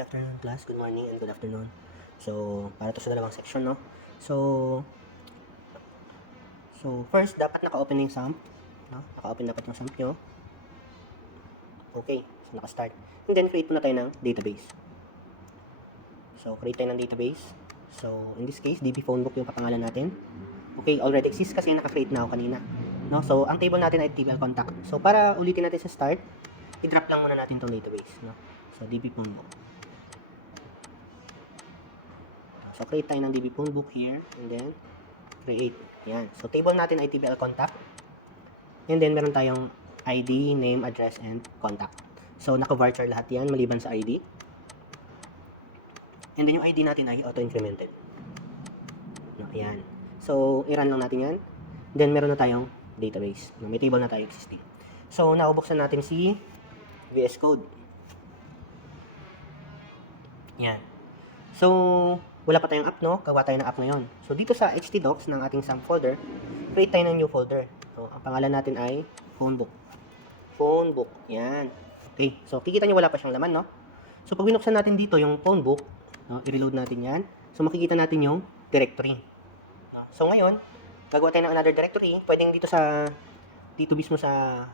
Good afternoon class, good morning and good afternoon. So, para to sa dalawang section, no? So, first, dapat naka-open na yung sump. No? Naka-open dapat yung sump nyo. Okay, so naka-start. And then, create muna tayo ng database. So, create tayo ng database. So, in this case, DB phone book yung papangalan natin. Okay, already exists kasi naka-create na ako kanina. No? So, ang table natin ay table contact. So, para ulitin natin sa start, i-drop lang muna natin itong database. No? So, DB phone book. So, create tayo ng DB phone book here, and then, create. Yan. So, table natin ay TBL contact. And then, meron tayong ID, name, address, and contact. So, naka-varchar lahat yan, maliban sa ID. And then, yung ID natin ay auto-incremented. No, yan. So, i-run lang natin yan. Then, meron na tayong database. No, may table na tayo existing. So, now, buksan natin si VS Code. Yan. So, wala pa tayong app, no? Gawa tayo ng app ngayon. So, dito sa htdocs ng ating SAM folder, create tayo ng new folder. So, ang pangalan natin ay phonebook. Phonebook. Yan. Okay. So, kikita nyo wala pa siyang laman, no? So, pag binuksan natin dito yung phonebook, no, i-reload natin yan. So, makikita natin yung directory. No? So, ngayon, gagawa tayo ng another directory. Pwedeng dito mismo sa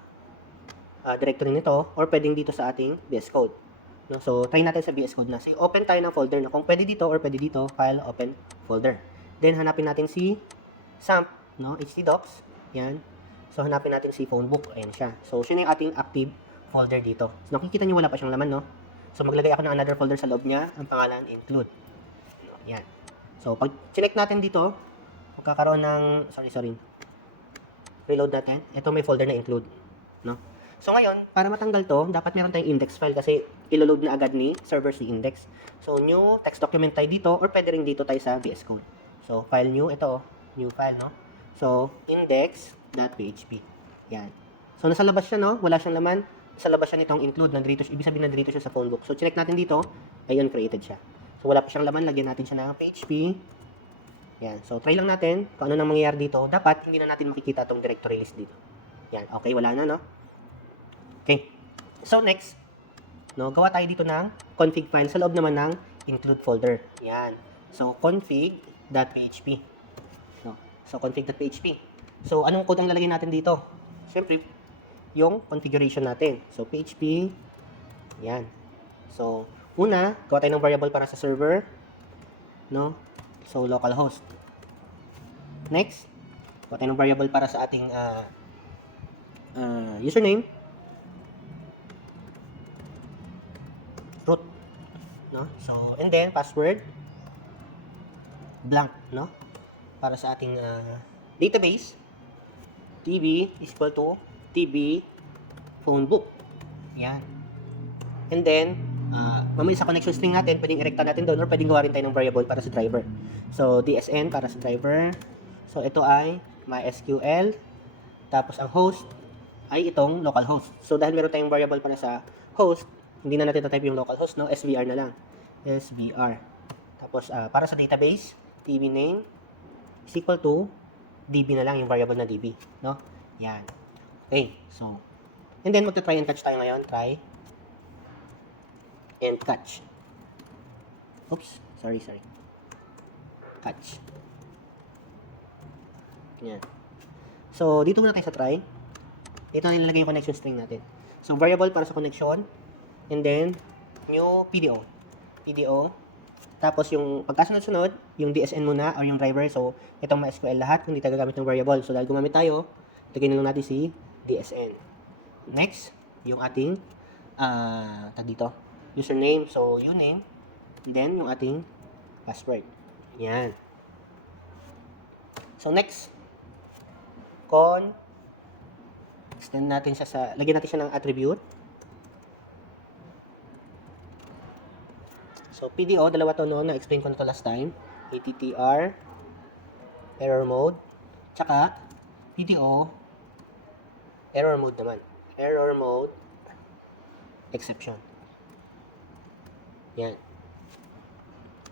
directory nito, or pwedeng dito sa ating VS Code. No? So, try natin sa VS Code na. So, open tayo ng folder na kung pwede dito or pwede dito, file, open, folder. Then, hanapin natin si SAMP, no? htdocs. Yan. So, hanapin natin si phonebook. Ayan siya. So, siya yung ating active folder dito. So, nakikita nyo wala pa siyang laman, no? So, maglagay ako ng another folder sa loob niya. Ang pangalan, include. No? Yan. So, pag check natin dito, magkakaroon ng, sorry. Reload natin. Ito may folder na include. No? So, ngayon, para matanggal to, dapat meron tayong index file kasi ilo-load na agad ni server si index. So, new text document tayo dito or pwede rin dito tayo sa VS Code. So, file new, ito, new file, no? So, index.php. Yan. So, nasa labas siya, no? Wala siyang laman. Nasa labas siya nitong include. Ibig sabihin, nandito siya sa phonebook. So, check natin dito. Ayun, created siya. So, wala pa siyang laman. Lagyan natin siya ng PHP. Yan. So, try lang natin kung ano nang mangyayari dito. Dapat, hindi na natin makikita itong directory list dito. Yan. Okay, wala na, no? Okay. So, next, no, gawa tayo dito ng config file sa loob naman ng include folder. Yan. So, config.php. No? So, config.php. So, anong code ang lalagay natin dito? Siyempre, yung configuration natin. So, php. Yan. So, una, gawa tayo ng variable para sa server. No? So, localhost. Next, gawa tayo ng variable para sa ating username. Root, no? So, and then password blank, no? Para sa ating database, tb is equal to tb phonebook. Yan. And then, mamaya sa connection string natin, pwedeng i-recta natin doon or pwedeng gawa rin tayo ng variable para sa driver. So, dsn para sa driver. So, ito ay MySQL. Tapos, ang host ay itong localhost. So, dahil meron tayong variable para sa host, hindi na natin type yung localhost, no? SVR na lang. SVR. Tapos, para sa database, DB name is equal to DB na lang, yung variable na DB, no? Yan. Okay, so, and then, magta-try and catch tayo ngayon. Try and catch. Oops, sorry. Catch. Yan. So, dito muna tayo sa try. Dito na nilalagay yung connection string natin. So, variable para sa connection. And then, new PDO. Tapos, yung pagkasunod-sunod, yung DSN muna or yung driver. So, itong MySQL lahat, hindi tayo gagamit ng variable. So, dahil gumamit tayo, lagay na lang natin si DSN. Next, yung ating, dito, username. So, uname. And then, yung ating password. Yan. So, next, extend natin siya lagyan natin siya ng attribute. So, PDO, dalawa to noon, na-explain ko na to last time. ATTR, error mode, tsaka PDO, error mode naman. Error mode, exception. Yan.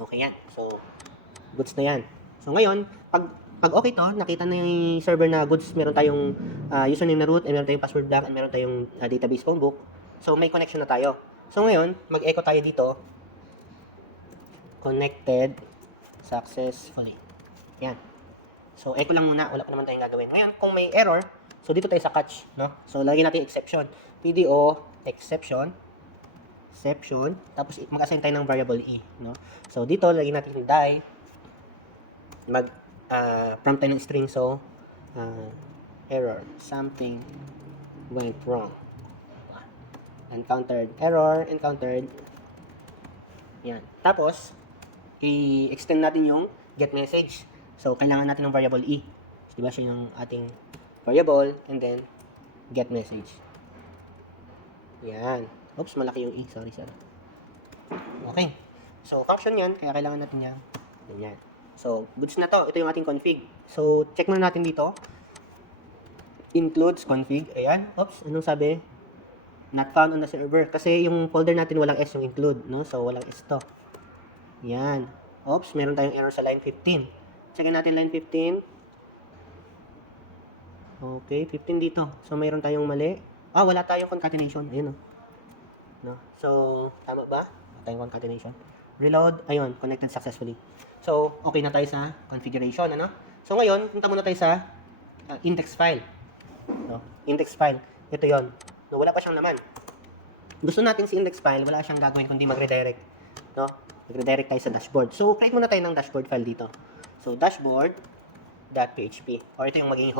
Okay yan. So, goods na yan. So, ngayon, pag okay to, nakita na yung server na goods, meron tayong username na root, and meron tayong password blank, and meron tayong database phonebook. So, may connection na tayo. So, ngayon, mag-echo tayo dito connected successfully. Yan. So, echo lang muna. Wala pa naman tayong gagawin. Ngayon, kung may error, so dito tayo sa catch, no? So, lagyan natin exception. PDO, exception, tapos mag-assign tayo ng variable e, no? So, dito, lagyan natin yung die, prompt tayo ng string, so, error, something went wrong. Error encountered. Yan. Tapos, i-extend natin yung get message. So, kailangan natin ng variable e. So, diba siya yung ating variable, and then, get message. Yan. Oops, malaki yung e. Sorry. Okay. So, function yan, kaya kailangan natin yan. Ganyan. So, goods na to. Ito yung ating config. So, check muna natin dito. Includes config. Ayan. Oops, anong sabi? Not found on the server. Kasi yung folder natin walang S yung include, no? So, walang S to. Yan. Oops, meron tayong error sa line 15. Checkin natin line 15. Okay, 15 dito. So, mayroon tayong mali. Wala tayong concatenation. Ayun, no? No? So, tama ba? Wala tayong concatenation. Reload. Ayun, connected successfully. So, okay na tayo sa configuration, ano? So, ngayon, punta muna tayo sa index file. No? Index file. Ito yon. No, wala pa siyang laman. Gusto natin si index file, wala siyang gagawin kundi mag-redirect. No? Mag-redirect tayo sa dashboard. So, create muna tayo ng dashboard file dito. So, dashboard.php. Or ito yung magiging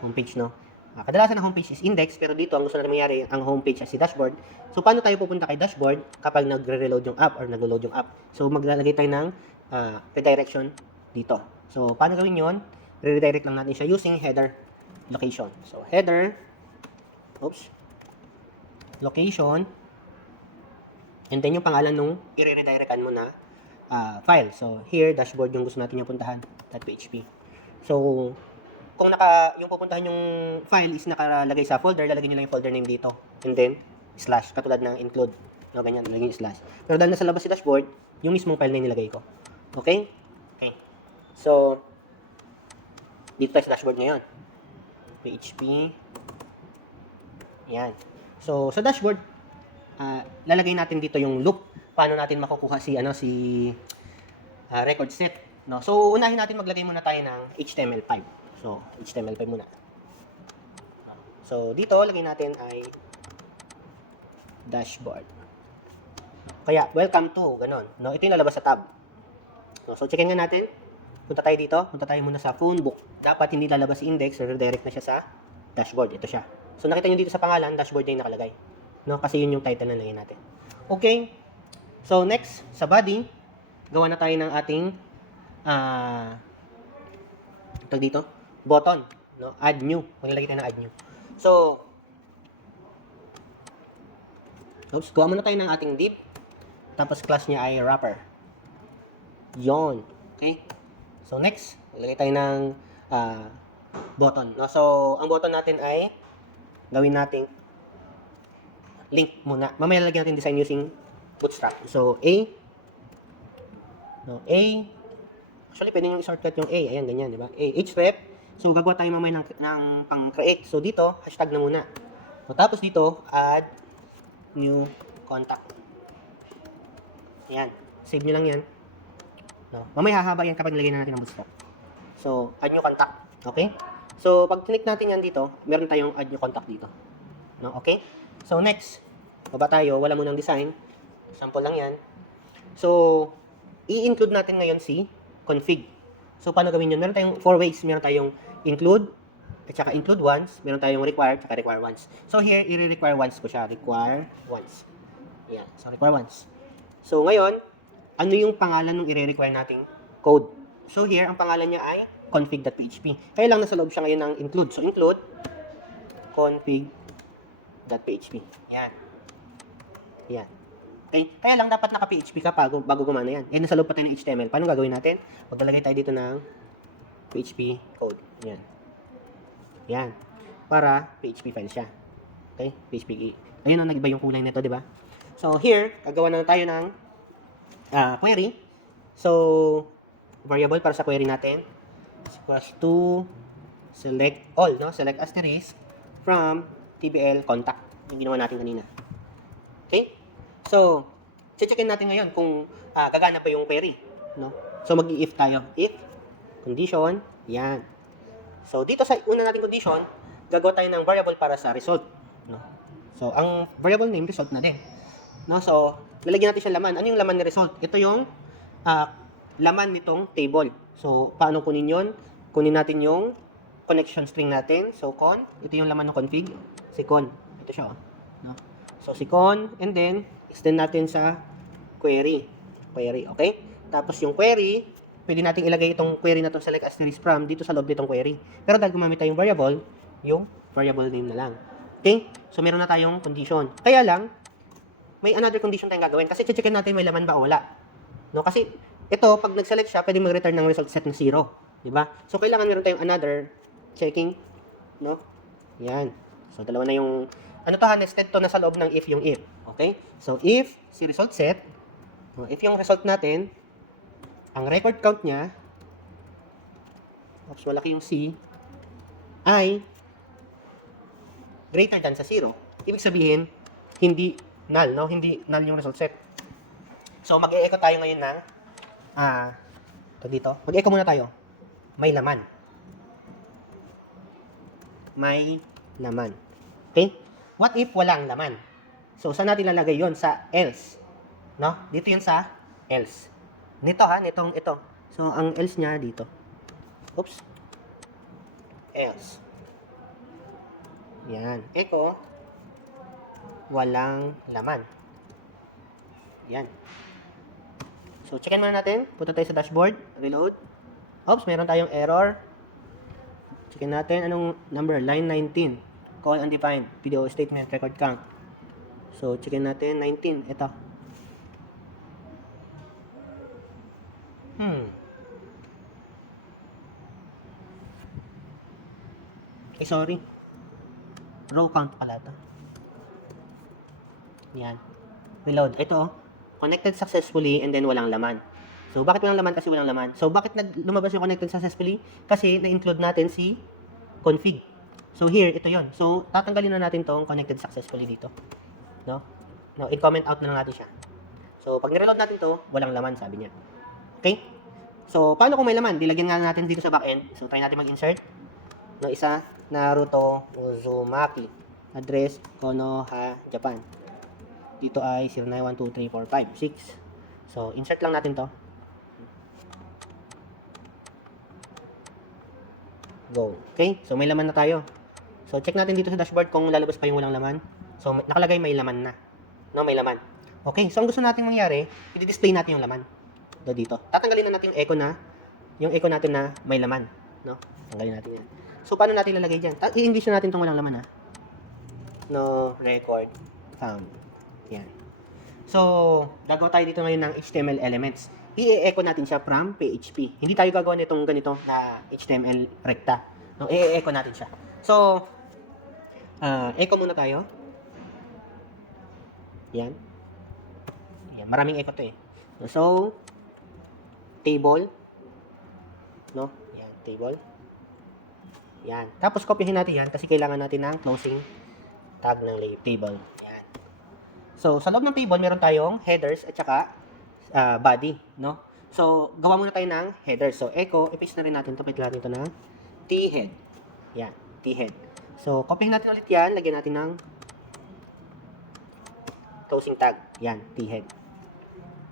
homepage, no? Kadalasan ang homepage is index, pero dito, ang gusto natin mangyari, ang homepage ay si dashboard. So, paano tayo pupunta kay dashboard kapag nagre-reload yung app or naglo-load yung app? So, maglalagay tayo ng redirection dito. So, paano gawin yun? Re-redirect lang natin siya using header location. So, header, location, and then yung pangalan nung i-redirectan mo na file. So, here, dashboard yung gusto natin yung puntahan, .php. So, kung yung pupuntahan yung file is nakalagay sa folder, lalagay nyo lang yung folder name dito. And then, slash, katulad ng include. No, ganyan, lalagay yung slash. Pero dahil nasa labas si dashboard, yung mismong file na nilagay ko. Okay? Okay. So, dito tayo sa dashboard ngayon. PHP. Yan. So, sa dashboard, lalagay natin dito yung loop. Paano natin makukuha si record set. No? So, unahin natin maglagay muna tayo ng HTML5. So, HTML5 muna. So, dito, lagay natin ay dashboard. Kaya, welcome to, ganon. No? Ito yung lalabas sa tab. No? So, checkin nga natin. Punta tayo dito. Punta tayo muna sa phone book. Dapat hindi lalabas si index, redirect na siya sa dashboard. Ito siya. So, nakita nyo dito sa pangalan, dashboard na yung nakalagay. No? Kasi yun yung title na lagay natin. Okay. So, next, sa body, gawa na tayo ng ating dito, button. No? Add new. Maglalagay tayo ng add new. So, gawa muna tayo ng ating div. Tapos, class niya ay wrapper. Yon. Okay. So, next, maglalagay tayo ng button. No? So, ang button natin ay gawin nating link muna. Mamaya lalagyan natin design using Bootstrap. So, actually, pwede nyo i-shortcut yung A. Ayan, ganyan, di ba? href. So, gagawa tayo mamaya ng pang-create. So, dito, hashtag na muna. So, tapos dito, add new contact. Ayan. Save nyo lang yan. No? Mamaya hahaba yan kapag nilagay na natin ang Bootstrap. So, add new contact. Okay? So, pag click natin yan dito, meron tayong add new contact dito. No? Okay? So, next, baba tayo. Wala munang design. Sample lang yan. So, i-include natin ngayon si config. So, paano gawin yun? Meron tayong 4 ways. Meron tayong include, at saka include once. Meron tayong require, at saka require once. So, here, i-require once ko siya. Require once. Yan. So, require once. So, ngayon, ano yung pangalan ng i-require nating code? So, here, ang pangalan niya ay config.php. Kaya lang nasa loob siya ngayon ng include. So, include config.php. Yan. Yan. Okay? Kaya lang dapat naka-PHP ka bago gumana yan. Nasa loob pa tayo ng HTML. Paano gagawin natin? Maglalagay tayo dito ng PHP code. Yan. Yan. Para PHP file siya. Okay? PHP. Ayun, nag-iba yung kulay nito, di ba? So, here, gagawa na tayo ng query. So, variable para sa query natin is equals to select all, no? Select asterisk from TBL contact. Yung ginawa natin kanina. Okay? So, checkin natin ngayon kung gagana ba yung query, no? So mag-i-if tayo. If condition, yan. So dito sa una nating condition, gagawa tayo ng variable para sa result, no? So ang variable name result na din. No? So lalagyan natin siya laman. Ano yung laman ni result? Ito yung laman nitong table. So paano kunin 'yon? Kunin natin yung connection string natin. So con, ito yung laman ng config, si con. Ito siya, no? So si con, and then extend natin sa query, okay? Tapos yung query, pwede nating ilagay itong query na to select asterisk from dito sa loob nitong query. Pero dahil gumamit tayong variable, yung variable name na lang. Okay? So meron na tayong condition. Kaya lang, may another condition tayong gagawin kasi checkin natin may laman ba o wala. No? Kasi ito, pag nag-select siya, pwede mag-return ng result set na 0. Diba? So kailangan meron tayong another checking, no? Yan. So dalawa na yung ano to, nested to na sa loob ng if yung if. Okay? So if si result set, if yung result natin, ang record count niya, oops, malaki yung C, ay greater than sa 0. Ibig sabihin, hindi null, no? Hindi null yung result set. So mag-e-echo tayo ngayon ng dito. Mag-echo muna tayo. May laman. May laman. Okay? What if walang laman? So, saan natin lalagay yon? Sa else. No? Dito yun sa else. Nitong ito. So, ang else niya dito. Oops. Else. Yan. Echo. Walang laman. Yan. So, checkin muna natin. Punta tayo sa dashboard. Reload. Oops, meron tayong error. Checkin natin anong number. Line 19. Call undefined. Video statement record count. So, checkin natin. 19. Ito. Sorry. Row count pala ito. Yan. Reload. Ito, connected successfully and then walang laman. So, bakit walang laman? Kasi walang laman. So, bakit lumabas yung connected successfully? Kasi na-include natin si config. So, here, ito yon. So, tatanggalin na natin tong connected successfully dito. No? No, i-comment out na lang natin siya. So, pag ni-reload natin to, walang laman, sabi niya. Okay? So, paano kung may laman? Dilagyan nga natin dito sa backend. So, try natin mag-insert. No, isa, Naruto Uzumaki. Address, Konoha, Japan. Dito ay 09123456. So, insert lang natin to. Go. Okay? So, may laman na tayo. So, check natin dito sa dashboard kung lalabas pa yung walang laman. So, nakalagay may laman na. No, may laman. Okay? So, ang gusto natin mangyari, i-display natin yung laman. Dito. Tatanggalin na natin yung echo natin na may laman. No? Tanggalin natin yan. So, paano natin lalagay dyan? I-English na natin itong walang laman, ha? No record found. Yan. So, gagawa tayo dito ngayon ng HTML elements. I-echo natin siya from PHP. Hindi tayo gagawa nitong ganito na HTML recta. No, i-echo natin siya. So, echo muna tayo. Yan. Yan. Maraming echo to eh. So, table. No? Yan, table. Yan. Tapos, copyhin natin yan kasi kailangan natin ng closing tag ng table. Yan. So, sa loob ng table, meron tayong headers at saka body, no? So, gawa muna tayo ng headers. So, echo, i-paste na rin natin ito. Pwede natin ito na t-head. Yan, t-head. So, copyhin natin ulit yan. Lagyan natin ng closing tag. Yan, t-head.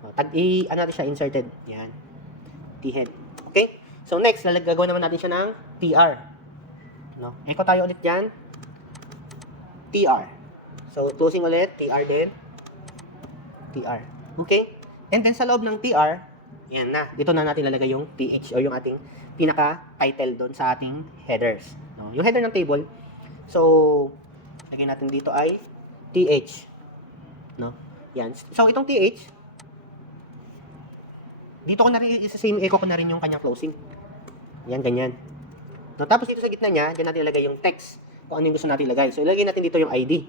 Ano natin siya, inserted. Yan, t-head. Okay? So, next, gagawin naman natin siya ng tr. No? Echo tayo ulit yan. tr. So, closing ulit, tr din. tr. Okay? And then, sa loob ng tr, yan na. Dito na natin lalagay yung th o yung ating pinaka-title doon sa ating headers. No? Yung header ng table, so, lagay natin dito ay th. No? Yan. So, itong th, dito ko na rin, isa-same echo ko na rin yung kanyang closing. Yan, ganyan. No? Tapos dito sa gitna niya, dyan natin ilagay yung text kung ano yung gusto natin ilagay. So, ilagay natin dito yung ID.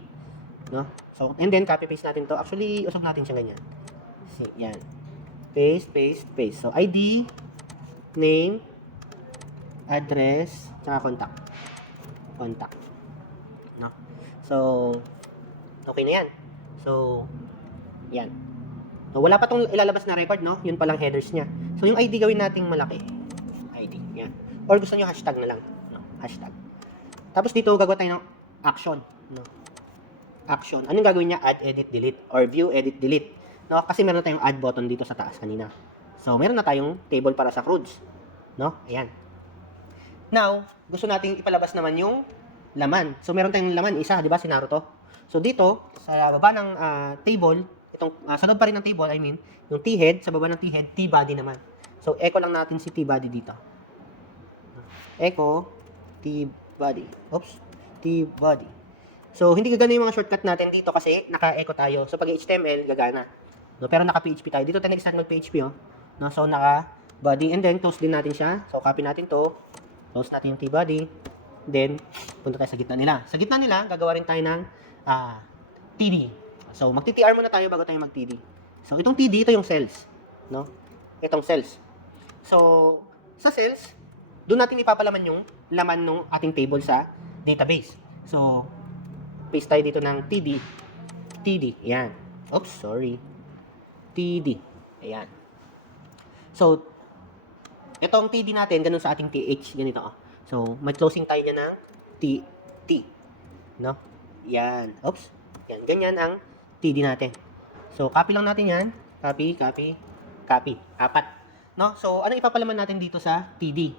No? So, and then, copy-paste natin to. Actually, usap natin siya ganyan. Yan. Paste, paste, paste. So, ID, name, address, saka contact. Contact. No? So, okay na yan. So, yan. No, wala pa tong ilalabas na record, no? Yun palang headers niya. So, yung ID gawin nating malaki. ID, yan. Or gusto nyo hashtag na lang. No? Hashtag. Tapos dito, gagawa tayo ng action. No? Action. Anong gagawin niya? Add, edit, delete. Or view, edit, delete. No? Kasi meron na tayong add button dito sa taas kanina. So, meron na tayong table para sa crudes. No? Ayan. Now, gusto nating ipalabas naman yung laman. So, meron tayong laman, isa, di ba? Si Naruto. So, dito, sa baba ng table, sa loob pa rin ng table, I mean, yung T-head, sa baba ng T-head, T-body naman. So, echo lang natin si T-body dito. Echo, T-body. Oops, T-body. So, hindi gagana yung mga shortcut natin dito kasi naka-echo tayo. So, pag HTML, gagana. No, pero naka-PHP tayo. Dito tayo nag-start mag-PHP, oh. No, so, naka-body. And then, close din natin siya. So, copy natin to. Close natin yung T-body. Then, punta tayo sa gitna nila. Sa gitna nila, gagawa rin tayo ng TD. So, magti-TR muna tayo bago tayo mag-TD. So, itong TD, ito yung cells. No? Itong cells. So, sa cells, doon natin ipapalaman yung laman ng ating table sa database. So, paste tayo dito ng TD. TD. Ayan. Oops, sorry. TD. Ayan. So, itong TD natin, ganun sa ating TH. Ganito. Oh. So, may closing tayo niya ng T. No? Yan. Oops. Yan. Ganyan ang TD natin. So, copy lang natin yan. Copy, copy, copy. 4. No? So, ano ipapalaman natin dito sa TD?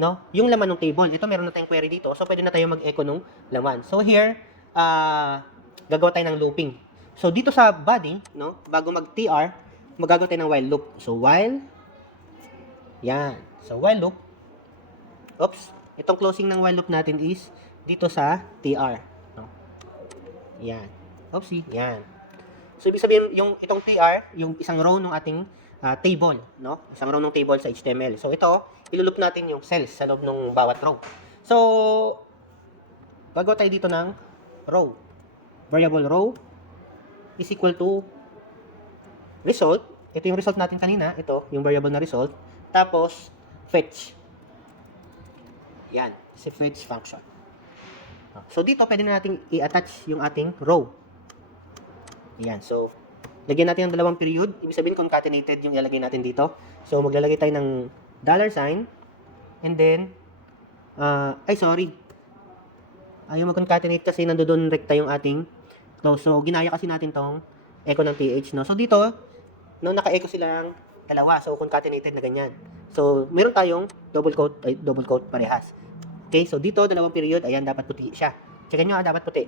No? Yung laman ng table. Ito, meron na tayong query dito. So, pwede na tayo mag-echo nung laman. So, here, gagawa tayo ng looping. So, dito sa body, no? Bago mag-TR, magagawa tayo ng while loop. So, while, yan. So, while loop, oops, itong closing ng while loop natin is dito sa TR. No? Yan. Oopsie, yan. So, ibig sabihin, itong TR, yung isang row ng ating table, no? Isang row ng table sa HTML. So, ito, ilulup natin yung cells sa loob ng bawat row. So, gagawa tayo dito ng row. Variable row is equal to result. Ito yung result natin kanina. Ito, yung variable na result. Tapos, fetch. Yan, si fetch function. So, dito, pwede na natin i-attach yung ating row. Ayan, so, lagyan natin ng dalawang period. Ibig sabihin, concatenated yung ilalagay natin dito. So, maglalagay tayo ng $sign. And then, sorry. Ayaw mag-concatenate kasi nandoon rekta yung ating close. So, ginaya kasi natin tong echo ng TH, no? So, dito, no, naka-echo silang dalawa. So, concatenated na ganyan. So, meron tayong double quote parehas. Okay, so dito, dalawang period, ayan, dapat puti siya. Checkin nyo, dapat puti.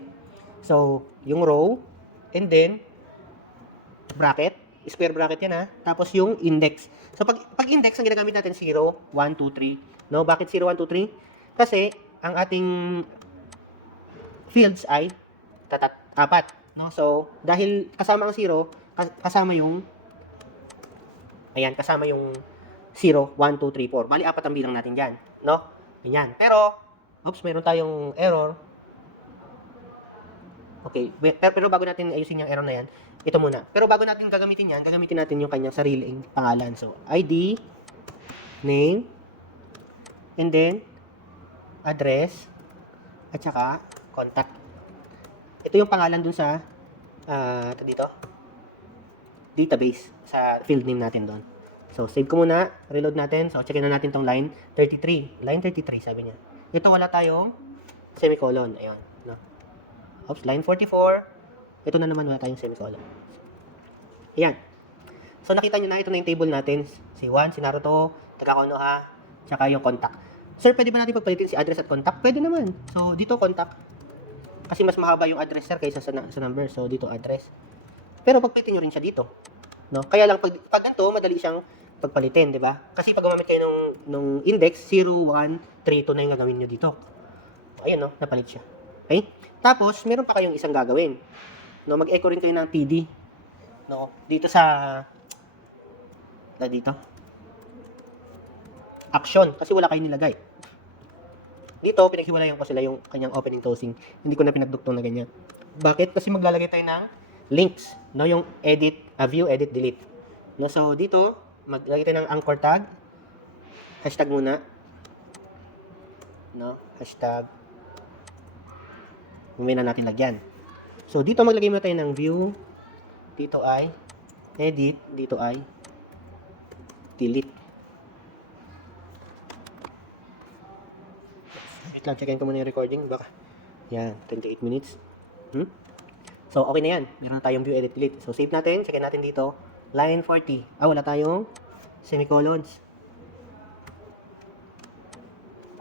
So, yung row, and then, bracket, square bracket yan, ha. Tapos yung index. So, pag index, ang ginagamit natin, 0, 1, 2, 3. No, bakit 0, 1, 2, 3? Kasi, ang ating fields ay 4. No? So, dahil kasama ang 0, kasama yung, ayan, kasama yung 0, 1, 2, 3, 4. Bali, 4 ang bilang natin dyan. No? Ganyan. Pero, oops, meron tayong error. Okay, pero bago natin ayusin yung error na yan, ito muna. Pero bago natin gagamitin yan, gagamitin natin yung kanyang sariling pangalan. So, ID, name, and then, address, at saka, contact. Ito yung pangalan dun sa, dito, database, sa field name natin doon. So, save ko muna, reload natin. So, checkin na natin tong line 33. Line 33, sabi niya. Ito, wala tayong semicolon. Ayun, no? Oops, line 44. Ito na naman, wala tayong semicolon. Ayan. So, nakita nyo na, ito na yung table natin. Si Juan, si Naruto, taga-Konoha, tsaka yung contact. Sir, pwede ba natin pagpalitin si address at contact? Pwede naman. So, dito contact. Kasi mas mahaba yung address, sir, kaysa sa number. So, dito address. Pero pagpalitin nyo rin siya dito. No? Kaya lang, pag ganito, madali siyang pagpalitin, di ba? Kasi pag gumamit kayo nung index, 0, 1, 3, 2 na yung gagawin nyo dito. Ayun, no? Napalit siya. Okay? Tapos, meron pa kayong isang gagawin. No? Mag-echo rin kayo ng TD. No? Dito sa... dito. Action. Kasi wala kayo nilagay. Dito, pinaghiwalayan ko sila yung kanyang opening closing. Hindi ko na pinagduktong na ganyan. Bakit? Kasi maglalagay tayo ng links. No? Yung edit, view, edit, delete. No? So, dito, maglagay tayo ng anchor tag. Hashtag muna. No? Hashtag. Huwag na natin lagyan. So, dito maglagay muna tayo ng view. Dito ay edit, dito ay delete. Wait lang, checkin ko muna yung recording. Baka, yan, 28 minutes. So, okay na yan. Meron na tayong view, edit, delete. So, save natin. Checkin natin dito. Line 40. Wala tayong semicolons.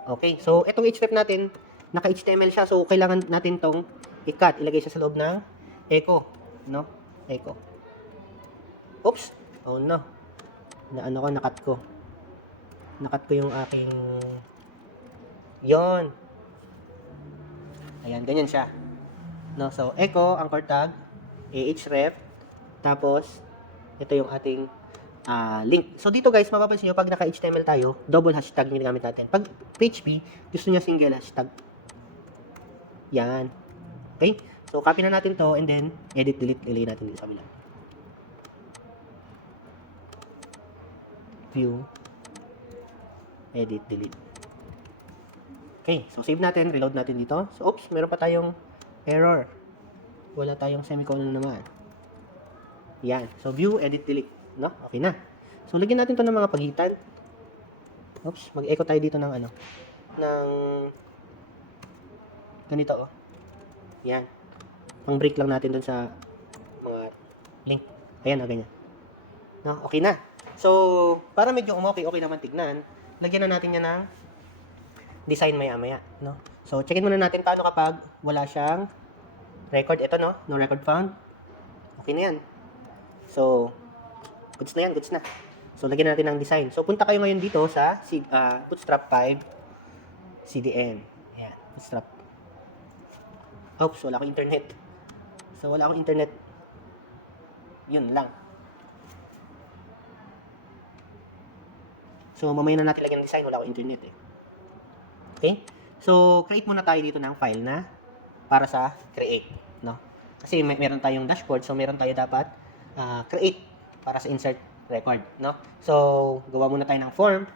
Okay. So, itong href natin, naka-HTML siya. So, kailangan natin tong i-cut. Ilagay siya sa loob ng echo. No? Echo. Oops. Oh, no. Nakat ko. Nakat ko yung aking... Yon. Ayan, ganyan siya. No? So, echo, anchor tag, href, tapos, ito yung ating link. So, dito guys, mapapansin nyo, pag naka-HTML tayo, double hashtag yung ginagamit natin. Pag PHP, gusto niya single hashtag. Yan. Okay? So, copy na natin to and then, edit, delete, ilagay natin dito sa kabila. View, edit, delete. Okay, so save natin, reload natin dito. So, oops, meron pa tayong error. Wala tayong semicolon naman. Yan. So, view, edit, delete. No? Okay na. So, lagyan natin to ng mga pagitan. Oops, mag-echo tayo dito ng ng ganito, oh. Yan. Pang break lang natin dun sa mga link. Ayan, ganyan. No? Okay na. So, para medyo okay naman tignan, lagyan na natin yan ng design maya-maya, no? So, checkin muna natin paano kapag wala siyang record. Ito, no? No record found. Okay na yan. So, goods na yan, goods na. So, lagyan natin ng design. So, punta kayo ngayon dito sa Bootstrap 5 CDN. Ayan, Bootstrap. Oops, wala akong internet. So, wala akong internet. Yun lang. So, mamaya na natin lagyan ng design. Wala akong internet eh. Okay? So, create muna tayo dito ng file na para sa create, no? Kasi meron tayong dashboard, so meron tayo dapat create para sa insert record, no? So, gawa muna tayo ng form.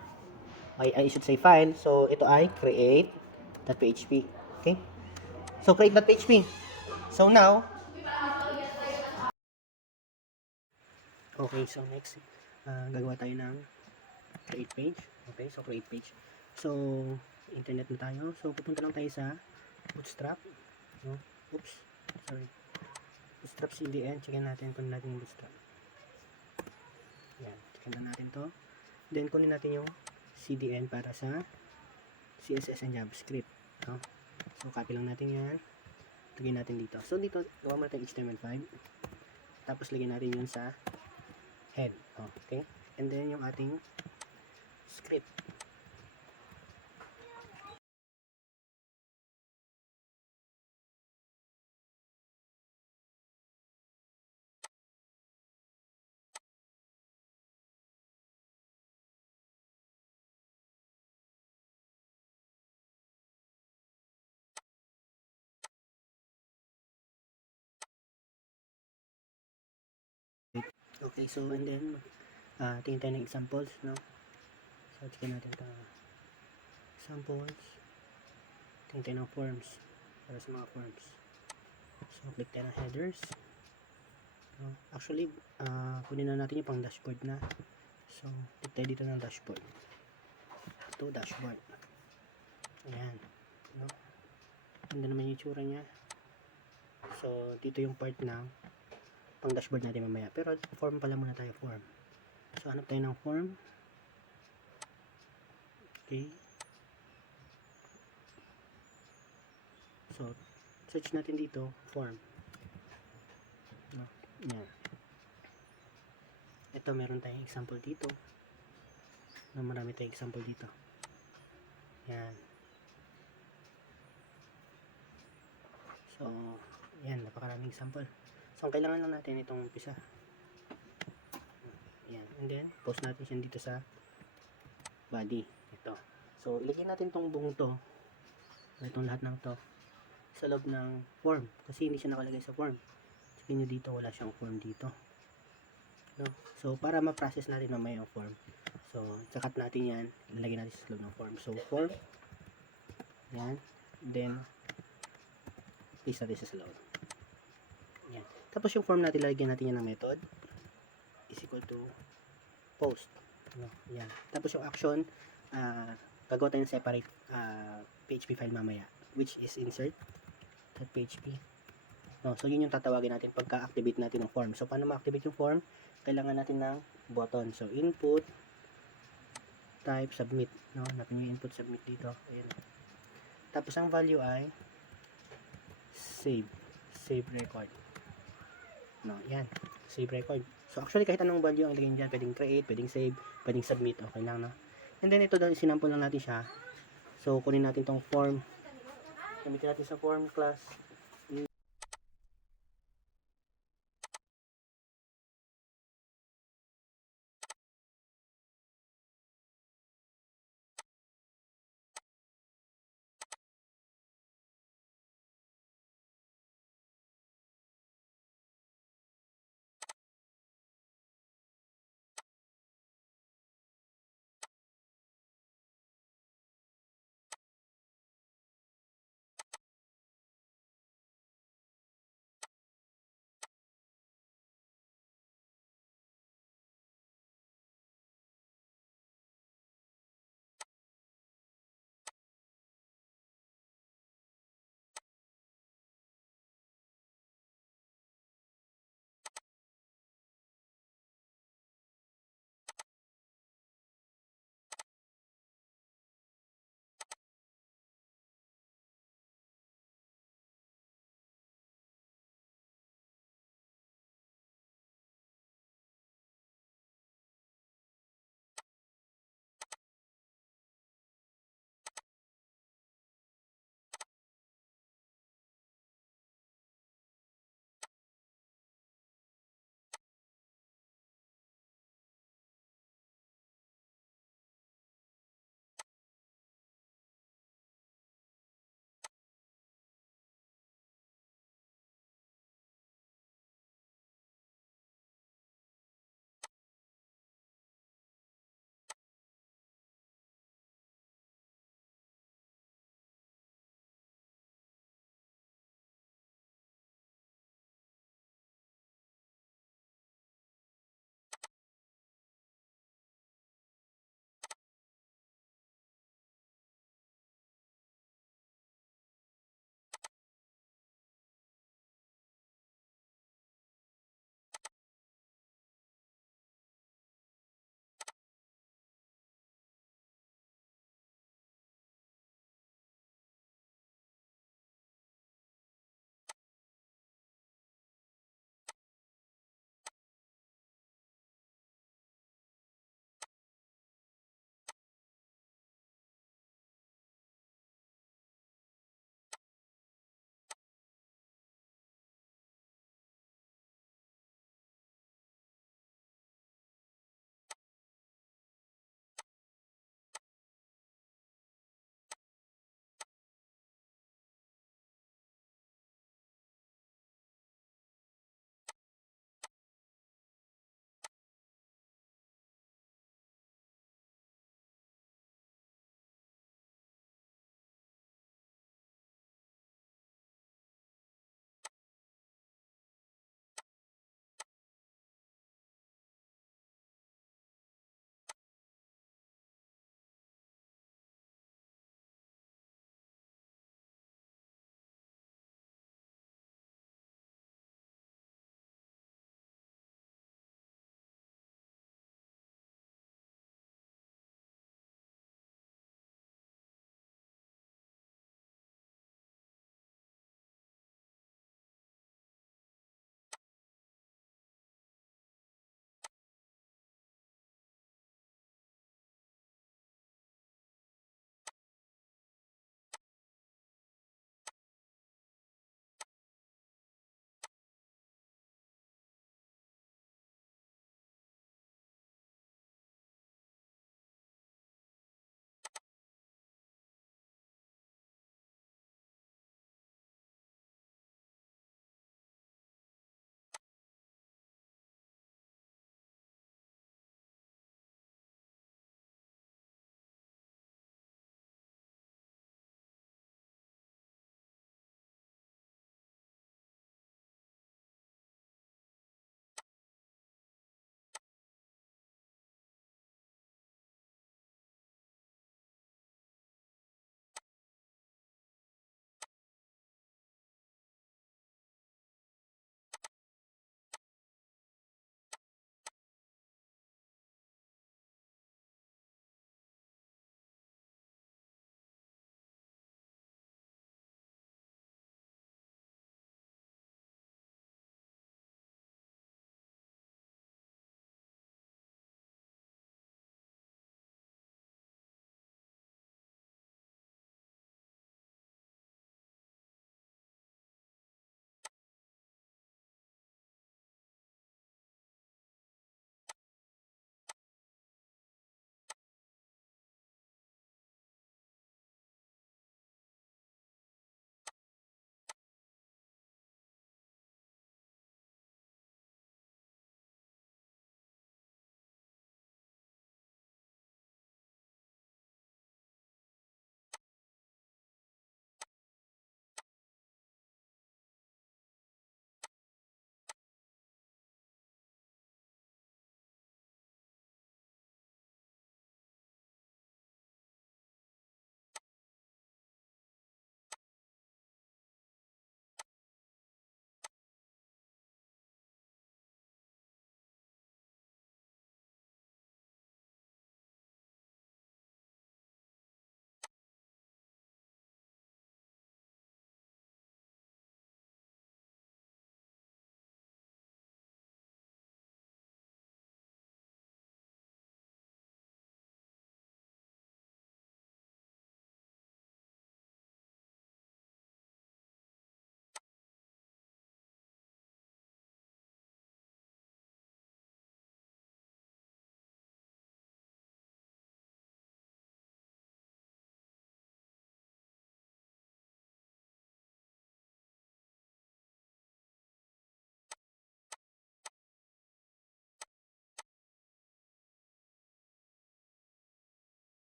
I should say file. So, ito ay create.php. Okay? So, create.php. So, now, okay, so next, gagawa tayo ng create page. Okay, so create page. So, internet na tayo. So, pupunta lang tayo sa Bootstrap. No? Oops. Sorry. Bootstrap CDN. Checkin natin. Kunin natin yung Bootstrap. Yan. Checkin na natin to. Then, kunin natin yung CDN para sa CSS and JavaScript. No? So, copy lang natin yan. Lagyan natin dito. So, dito, gawa mo natin HTML5. Tapos, lagyan natin yun sa head. Okay? And then, yung ating script. Okay, so and then tingin tayo ng examples, no? So, checkin natin ito. Examples. Tingin tayo ng forms. Para sa mga forms. So, click tayo ng headers. So, actually, kunin na natin yung pang dashboard na. So, click tayo dito ng dashboard. Ito, dashboard. Ayan. No? Ganda naman yung tsura niya. So, dito yung part ng pang dashboard natin mamaya. Pero, form pala muna tayo, form. So, hanap tayo ng form. Okay. So, search natin dito, form. No? Yan. Ito, meron tayong example dito. No, marami tayong example dito. Yan. So, yan, napakaraming example. So, ang kailangan lang natin itong umpisa. Yan. And then, post natin siya dito sa body. Ito. So, ilagay natin itong buong to. Itong lahat ng to. Sa loob ng form. Kasi hindi siya nakalagay sa form. Sabihin nyo dito, wala siyang form dito. No? So, para ma-process natin mamaya yung form. So, sakat natin yan. Ilagay natin sa loob ng form. So, form. Yan. Then, paste natin sa loob. Yan. Tapos yung form natin, lalagyan natin yan ng method. is equal to post. No, yan. Tapos yung action, gagawa tayo ng separate PHP file mamaya, which is insert.php. No, so yun yung tatawagin natin pagka-activate natin ng form. So paano ma-activate yung form? Kailangan natin ng button. So input, type, submit. No, hanapin yung input, submit dito. Ayan. Tapos ang value ay save record. No, yan. Save record. So actually kahit anong value ang ilagay diyan, pwedeng create, pwedeng save, pwedeng submit, okay lang, no? And then ito daw sinample lang natin siya. So kunin natin tong form. Gamitin natin sa form class.